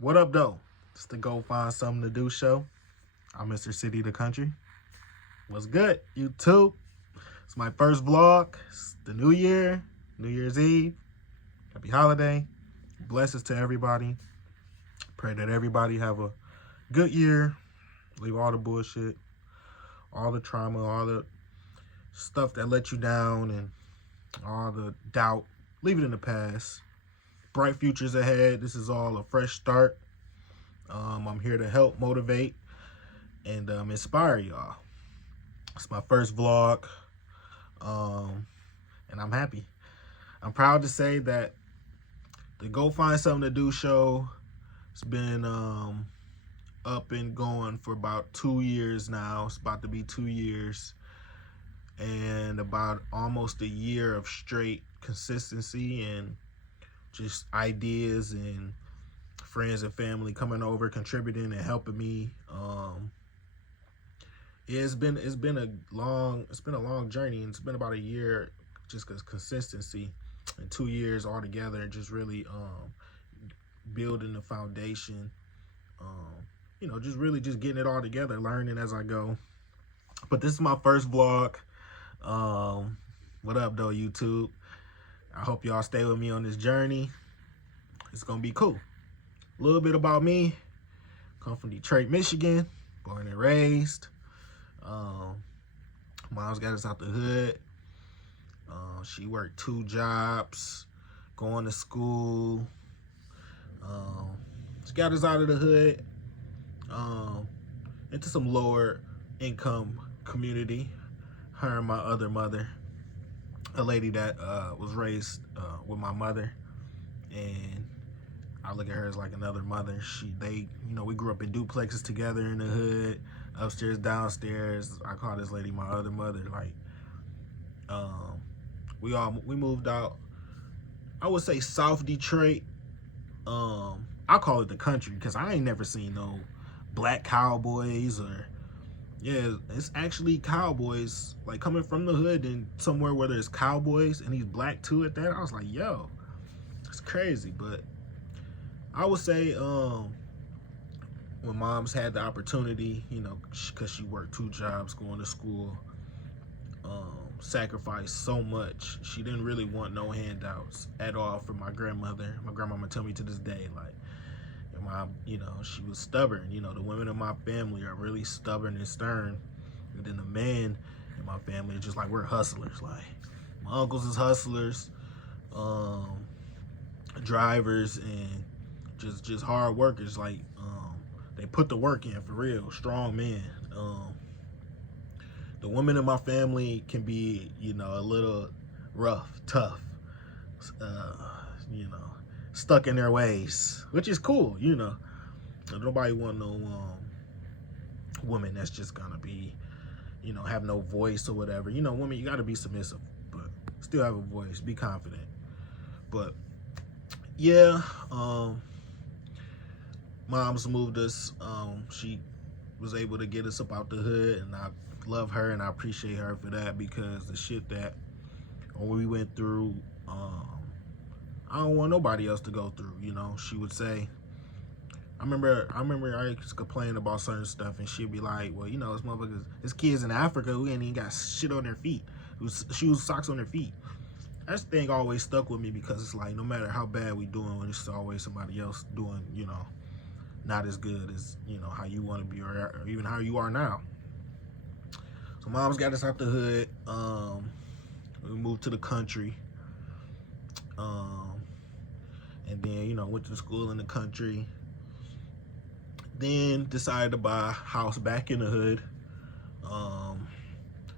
What up, though? It's the Go Find Something to Do show. I'm Mr. City the Country. What's good, YouTube? It's my first vlog. It's the new year, New Year's Eve. Happy holiday. Blessings to everybody. Pray that everybody have a good year. Leave all the bullshit, all the trauma, all the stuff that let you down, and all the doubt. Leave it in the past. Bright futures ahead. This is all a fresh start. I'm here to help motivate and inspire y'all. It's my first vlog, and I'm happy. I'm proud to say that the Go Find Something to Do show has been up and going for about 2 years now. It's about to be 2 years, and about almost a year of straight consistency and just ideas and friends and family coming over, contributing and helping me. It's been a long journey, and it's been about a year just because consistency, and 2 years altogether, and just really building the foundation. Just getting it all together, learning as I go. But this is my first vlog. What up, though, YouTube? I hope y'all stay with me on this journey. It's gonna be cool. A little bit about me. Come from Detroit, Michigan, born and raised. Mom's got us out the hood. She worked 2 jobs, going to school. She got us out of the hood, into some lower income community. Her and my other mother, a lady that was raised with my mother, and I look at her as like another mother. We grew up in duplexes together in the hood, upstairs, downstairs. I call this lady my other mother. Like, we moved out, I would say South Detroit. I call it the country because I ain't never seen no black cowboys, or it's actually cowboys, like coming from the hood and somewhere where there's cowboys and he's black too at that. I was like, yo, it's crazy. But I would say when mom's had the opportunity, because she worked 2 jobs, going to school, sacrificed so much. She didn't really want no handouts at all from my grandmother. My grandmama tell me to this day, like, mom, she was stubborn. The women in my family are really stubborn and stern. And then the men in my family are just like, we're hustlers. Like, my uncles is hustlers, drivers, and just hard workers. Like, they put the work in for real, strong men. The women in my family can be, a little rough, tough, stuck in their ways, which is cool. Nobody want no woman that's just gonna be, have no voice or whatever. Women, you gotta be submissive, but still have a voice, be confident. But yeah, mom's moved us. She was able to get us up out the hood, and I love her and I appreciate her for that, because the shit that we went through, I don't want nobody else to go through. She would say, I remember I used to complain about certain stuff, and she'd be like, well, it's motherfuckers, it's kids in Africa who ain't even got shit on their feet, shoes, socks on their feet. That thing always stuck with me, because it's like, no matter how bad we doing, there's always somebody else doing, not as good as, how you want to be, or even how you are now. So mom's got us out the hood. We moved to the country. And then, went to school in the country. Then decided to buy a house back in the hood.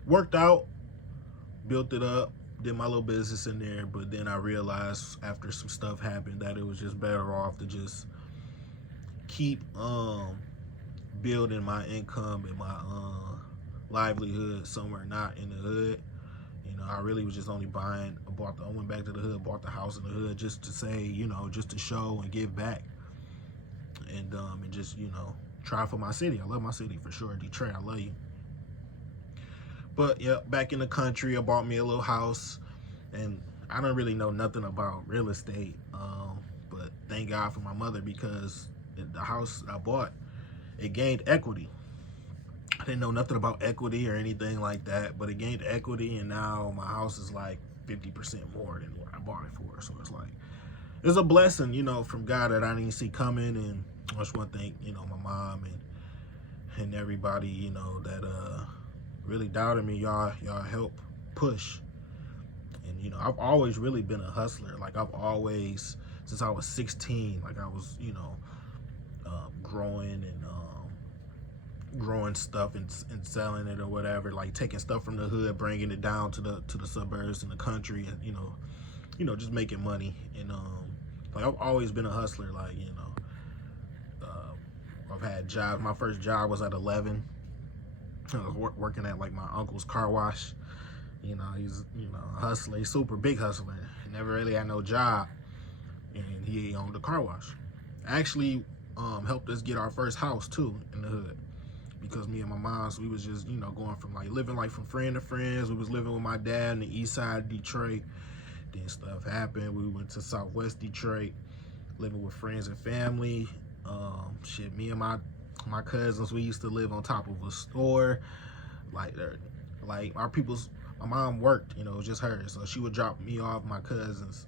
Worked out, built it up, did my little business in there. But then I realized after some stuff happened that it was just better off to just keep building my income and my livelihood somewhere not in the hood. I really was just only I went back to the hood, bought the house in the hood just to say, just to show and give back. And just, try for my city. I love my city for sure. Detroit, I love you. But yeah, back in the country, I bought me a little house, and I don't really know nothing about real estate. But thank God for my mother, because the house I bought, it gained equity. I didn't know nothing about equity or anything like that, but it gained equity, and now my house is like 50% more than what I bought it for. So it's like, it's a blessing, you know, from God that I didn't see coming. And I just want to thank, you know, my mom and everybody, you know, that really doubted me. Y'all help push. And, you know, I've always really been a hustler. Like, I've always, since I was 16, like I was, you know, growing stuff and selling it or whatever, like taking stuff from the hood, bringing it down to the suburbs and the country, and you know, just making money. And like, I've always been a hustler. Like, you know, I've had jobs. My first job was at 11. I was working at like my uncle's car wash. You know, he's, you know, a hustler. He's super big hustler. He never really had no job, and he owned a car wash. Actually, helped us get our first house too in the hood, because me and my mom, so we was just, you know, going from like living like from friend to friends. We was living with my dad in the east side of Detroit. Then stuff happened. We went to Southwest Detroit, living with friends and family. Shit, me and my cousins, we used to live on top of a store. Like our people's, my mom worked, you know, it was just her, so she would drop me off, my cousins,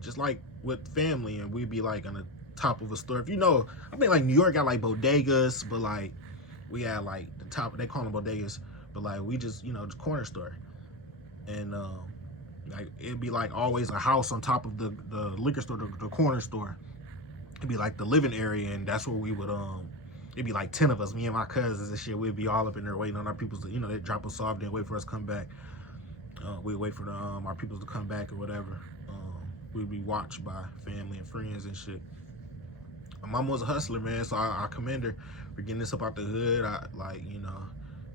just like with family, and we'd be like on the top of a store. If you know, I think like New York got like bodegas, but like we had like the top, they call them bodegas, but like we just, you know, just corner store. And like it'd be like always a house on top of the liquor store, the corner store. It'd be like the living area, and that's where we would it'd be like 10 of us, me and my cousins and shit. We'd be all up in there waiting on our peoples to, you know, they'd drop us off, then wait for us to come back. We'd wait for the our peoples to come back or whatever. We'd be watched by family and friends and shit. My mom was a hustler, man, so I commend her for getting this up out the hood. Like, you know,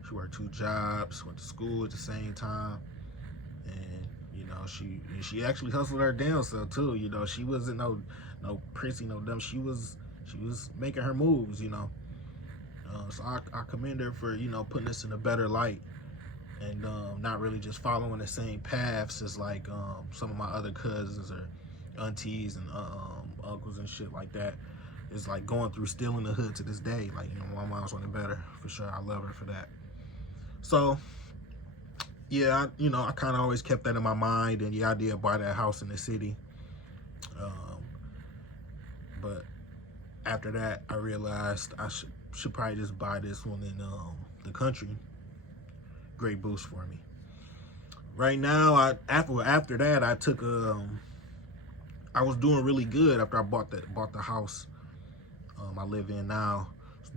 she worked 2 jobs, went to school at the same time, and, you know, she actually hustled her damn self too. You know, she wasn't no prissy, no dumb. She was making her moves, you know. So I commend her for, you know, putting this in a better light, and not really just following the same paths as like some of my other cousins or aunties and uncles and shit like that. It's like going through still in the hood to this day. Like, you know, my mom's wanted better for sure. I love her for that. So yeah, you know, I kind of always kept that in my mind, and yeah, I did buy that house in the city. But after that, I realized I should probably just buy this one in the country. Great boost for me. Right now, after that, I took I was doing really good after I bought the house I live in now.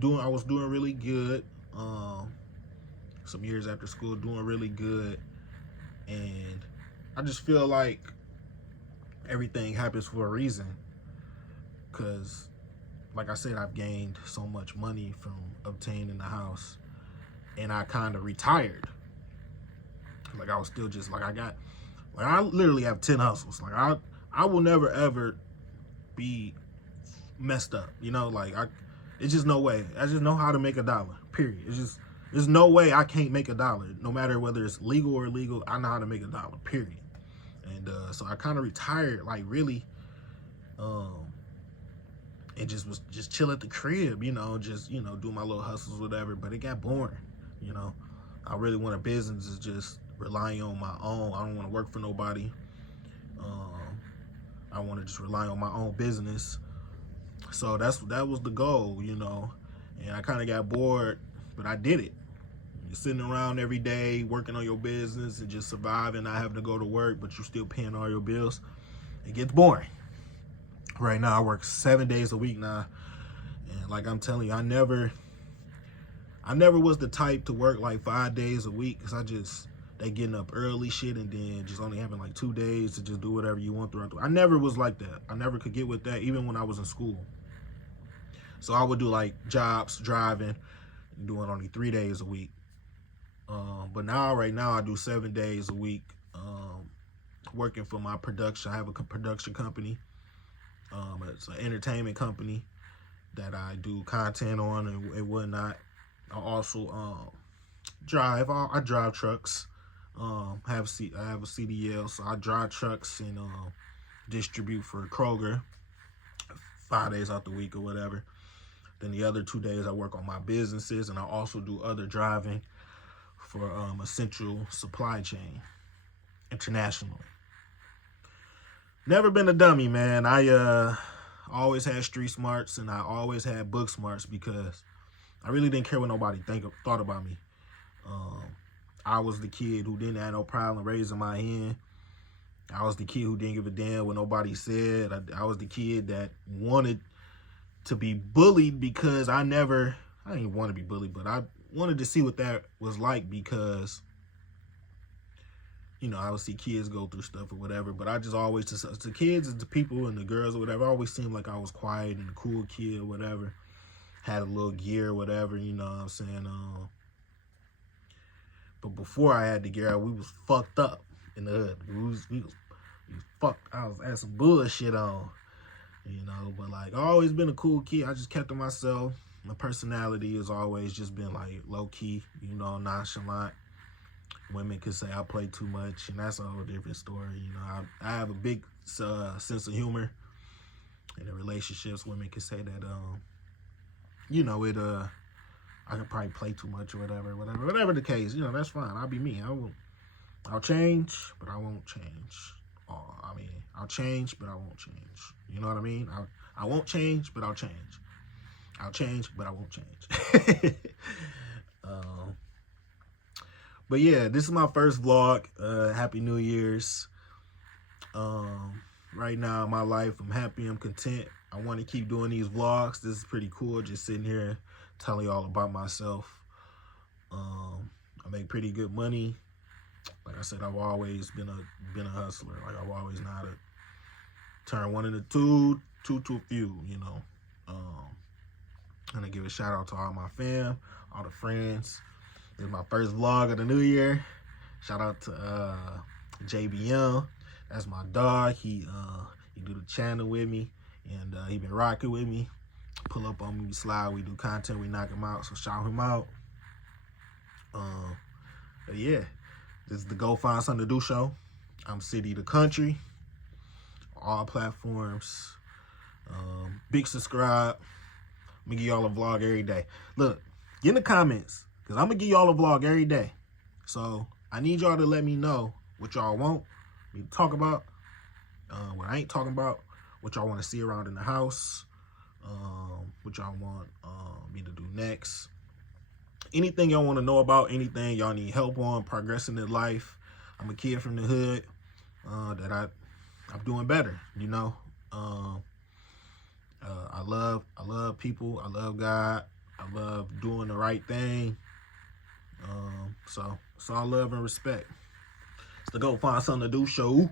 I was doing really good. Some years after school, doing really good, and I just feel like everything happens for a reason. Cause, like I said, I've gained so much money from obtaining the house, and I kind of retired. Like, I was still just like, I literally have 10 hustles. Like, I will never ever be messed up, you know. Like, it's just no way. I just know how to make $1. Period. There's no way I can't make $1, no matter whether it's legal or illegal. I know how to make $1. Period. And so I kind of retired, like, really, and just was chill at the crib, you know, just, you know, do my little hustles, whatever. But it got boring, you know. I really want a business is just relying on my own. I don't want to work for nobody. I want to just rely on my own business. So that was the goal, you know. And I kind of got bored, but I did it. You're sitting around every day working on your business and just surviving, not having to go to work, but you're still paying all your bills. It gets boring. Right now, I work 7 days a week now, and like I'm telling you, I never was the type to work like 5 days a week, because they getting up early shit, and then just only having like 2 days to just do whatever you want throughout the week. I never was like that. I never could get with that, even when I was in school. So I would do like jobs, driving, doing only 3 days a week. But right now, I do 7 days a week, working for my production. I have a production company. It's an entertainment company that I do content on and whatnot. I also drive. I drive trucks. I have a CDL, so I drive trucks and distribute for Kroger, 5 days out the week or whatever. Then the other 2 days I work on my businesses, and I also do other driving for Essential Supply Chain International. Never been a dummy, man. I always had street smarts, and I always had book smarts because I really didn't care what nobody thought about me. I was the kid who didn't have no problem raising my hand. I was the kid who didn't give a damn what nobody said. I was the kid that wanted to be bullied because I didn't want to be bullied, but I wanted to see what that was like because, you know, I would see kids go through stuff or whatever, but I just always, to the kids and the people and the girls or whatever, I always seemed like I was quiet and a cool kid or whatever. Had a little gear or whatever, you know what I'm saying? But before I had the gear, we was fucked up in the hood. We was fucked. I had some bullshit on, you know. But like, I always been a cool kid. I just kept to myself. My personality has always just been like low key, you know, nonchalant. Women could say I play too much, and that's a whole different story. You know, I have a big sense of humor in the relationships. Women could say that, you know, I could probably play too much or whatever the case. You know, that's fine. I'll be me. I'll change, but I won't change. I'll change, but I won't change. You know what I mean? I won't change, but I'll change. I'll change, but I won't change. But yeah, this is my first vlog. Happy New Year's. Right now in my life, I'm happy, I'm content. I want to keep doing these vlogs. This is pretty cool, just sitting here telling you all about myself. I make pretty good money. Like I said, I've always been a hustler. Like I've always known how to turn one into two to a few, you know. I'm gonna give a shout out to all my fam, all the friends. This is my first vlog of the new year. Shout out to JBM. That's my dog. He do the channel with me, and he been rocking with me. Pull up on me, we slide, we do content, we knock him out. So shout him out. But yeah, this is the Go Find Something to Do show. I'm City to Country, all platforms. Big subscribe. I'm gonna give y'all a vlog every day. Look, get in the comments, because I'm gonna give y'all a vlog every day. So I need y'all to let me know what y'all want me to talk about, what I ain't talking about, what y'all want to see around in the house, what y'all want me to do next. Anything y'all want to know about, anything y'all need help on, progressing in life. I'm a kid from the hood that I'm doing better, you know. I love people. I love God. I love doing the right thing. So it's all love and respect. It's the Go Find Something to Do show.